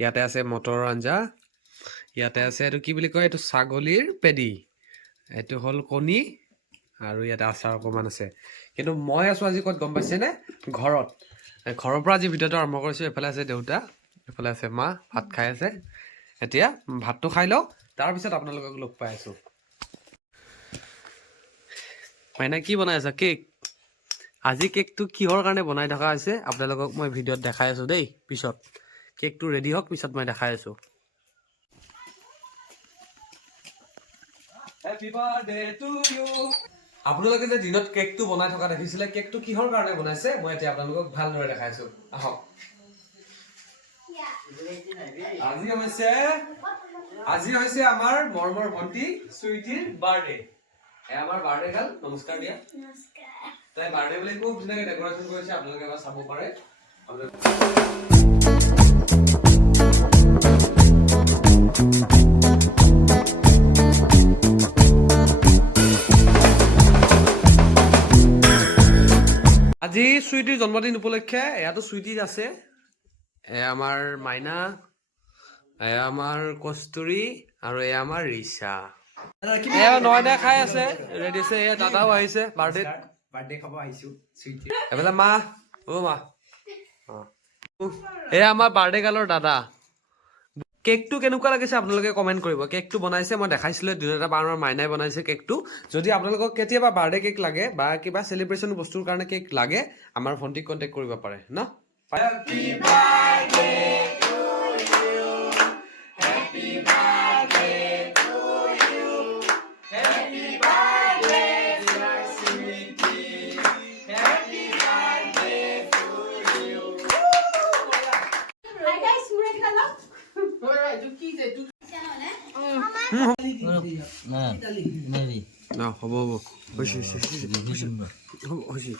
ইয়াতে আছে মটৰৰ আঞ্জা, ইয়াতে আছে এইটো কি বুলি কয়, এইটো ছাগলীৰ পেডি, এইটো হ'ল কণী, আৰু ইয়াতে আচাৰ অকণমান আছে। কিন্তু মই আছোঁ আজি ক'ত গম পাইছেনে? ঘৰত। ঘৰৰ পৰা আজি ভিডিঅ'টো আৰম্ভ কৰিছোঁ। এইফালে আছে দেউতা, এইফালে আছে মা, ভাত খাই আছে। এতিয়া ভাতটো খাই লওঁ, তাৰপিছত আপোনালোকক লগ পাই আছোঁ। মাইনা কি বনাই আছা? কেক। আজি কেকটো কিহৰ কাৰণে বনাই থকা হৈছে আপোনালোকক মই ভিডিঅ'ত দেখাই আছোঁ দেই। পিছত কেকটো ৰেডি হওক, পিছত মই দেখাই আছোঁ। Happy birthday to you. আপোনালোকে যে দিনত কেকটো বনাই থকা দেখিছিলে, কেকটো কিহৰ কাৰণে বনাইছে মই এতিয়া আপোনালোকক ভালদৰে দেখাই আছোঁ। আহক। আজি হৈছে আমাৰ মৰমৰ ভণ্টি চুইটিৰ বাৰ্থডে। আমাৰ বাৰ্থডে গাল নমস্কাৰ দিয়া। তাই বাৰ্থডে বুলি খুব ধুনীয়াকে ডেকৰেশ্যন কৰিছে, আপোনালোকে এবাৰ চাব পাৰে। আজি চুইটিৰ জন্মদিন উপলক্ষে ইয়াতো চুইটিৰ আছে। এয়া আমাৰ মাইনা, এয়া আমাৰ কস্তুৰী, আৰু এয়া আমাৰ ৰিচা। এয়া নয়নে খাই আছে, ৰেডি আছে। এয়া দাদাও আহিছে বাৰ্থডে খাব আহিছো। এইফালে মা, অ' মা, এয়া আমাৰ বাৰ্থডে গালৰ দাদা। কেকটো কেনেকুৱা লাগিছে আপোনালোকে কমেণ্ট কৰিব। কেকটো বনাইছে মই দেখাইছিলোঁ দিন এটা, আমাৰ মাইনাই বনাইছে কেকটো। যদি আপোনালোকক কেতিয়াবা বাৰ্থডে কেক লাগে বা কিবা চেলিব্ৰেশ্যন বস্তুৰ কাৰণে কেক লাগে, আমাৰ ভণ্টিক কণ্টেক্ট কৰিব পাৰে ন। Happy birthday to you. Happy birthday to you. Happy birthday dear sweetie. Happy birthday to you. Hi guys, mura khalo. Alright, tu ki je tu. Na, hobo hobo. Hoshi hoshi.